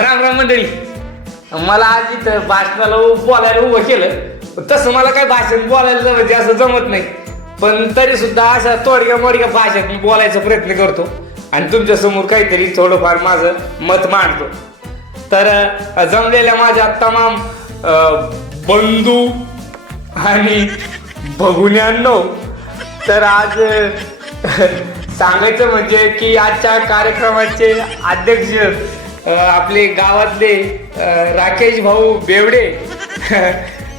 राम राम मंडळी. मला आज इथं भाषणाला बोलायला उभं केलं. तसं मला काय भाषण बोलायला म्हणजे असं जमत नाही, पण तरी सुद्धा अशा तोडक्या मोडक्या भाषेत मी बोलायचा प्रयत्न करतो आणि तुमच्या समोर काहीतरी थोडंफार माझं मत मांडतो. तर जमलेल्या माझ्या तमाम बंधू आणि भगिन्यांनो, तर आज सांगायचं म्हणजे की आजच्या कार्यक्रमाचे अध्यक्ष आपले गावातले राकेश भाऊ बेवडे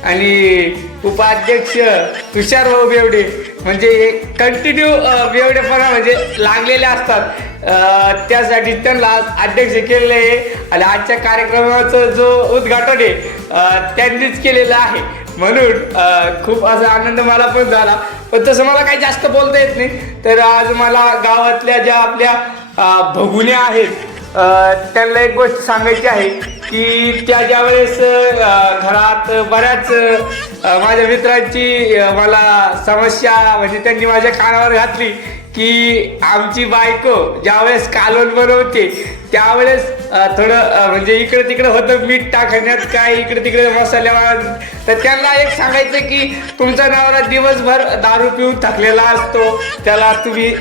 आणि उपाध्यक्ष तुषार भाऊ बेवडे, म्हणजे कंटिन्यू बेवडेपणा म्हणजे लागलेले असतात. त्यासाठी त्यांना अध्यक्ष केलेले आहे आणि आजच्या कार्यक्रमाचं जो उद्घाटन आहे त्यांनीच केलेलं आहे. म्हणून खूप असा आनंद मला पण झाला, पण तसं मला काही जास्त बोलता येत नाही. तर आज मला गावातल्या ज्या आपल्या भगिन्या आहेत त्यांना एक गोष्ट सांगायची आहे की त्या ज्या वेळेस घरात बऱ्याच माझ्या मित्रांची मला समस्या म्हणजे त्यांनी माझ्या कानावर घातली की आमची बायको ज्यावेळेस कालवण बनवते त्यावेळेस थोडं म्हणजे इकडे तिकडे होतं मीठ टाकण्यात, काय इकडे तिकडे मसाल्यावर. तर त्यांना एक सांगायचं की तुमचा नवरा दिवसभर दारू पिऊन थकलेला असतो, त्याला तुम्ही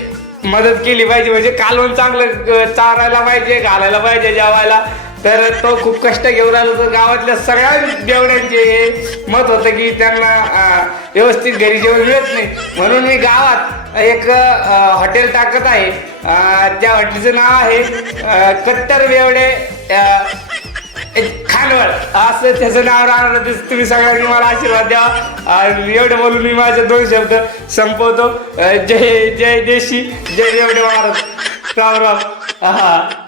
मदत केली पाहिजे, म्हणजे कालवण चांगलं चारायला पाहिजे, घालायला पाहिजे जेवायला. तर तो खूप कष्ट घेऊन राहिला. तर गावातल्या सगळ्या बेवड्यांचे मत होतं की त्यांना व्यवस्थित घरी जेवण मिळत नाही, म्हणून मी गावात एक हॉटेल टाकत आहे. त्या हॉटेलचं नाव आहे कट्टर बेवडे खानवळ, असं त्याचं नाव राहणार. तुम्ही सगळ्यांनी मला आशीर्वाद द्यावा. एवढं बोलून मी माझे 2 शब्द संपवतो. जय जय देशी, जय बेवडे महाराज. राम राम. हा.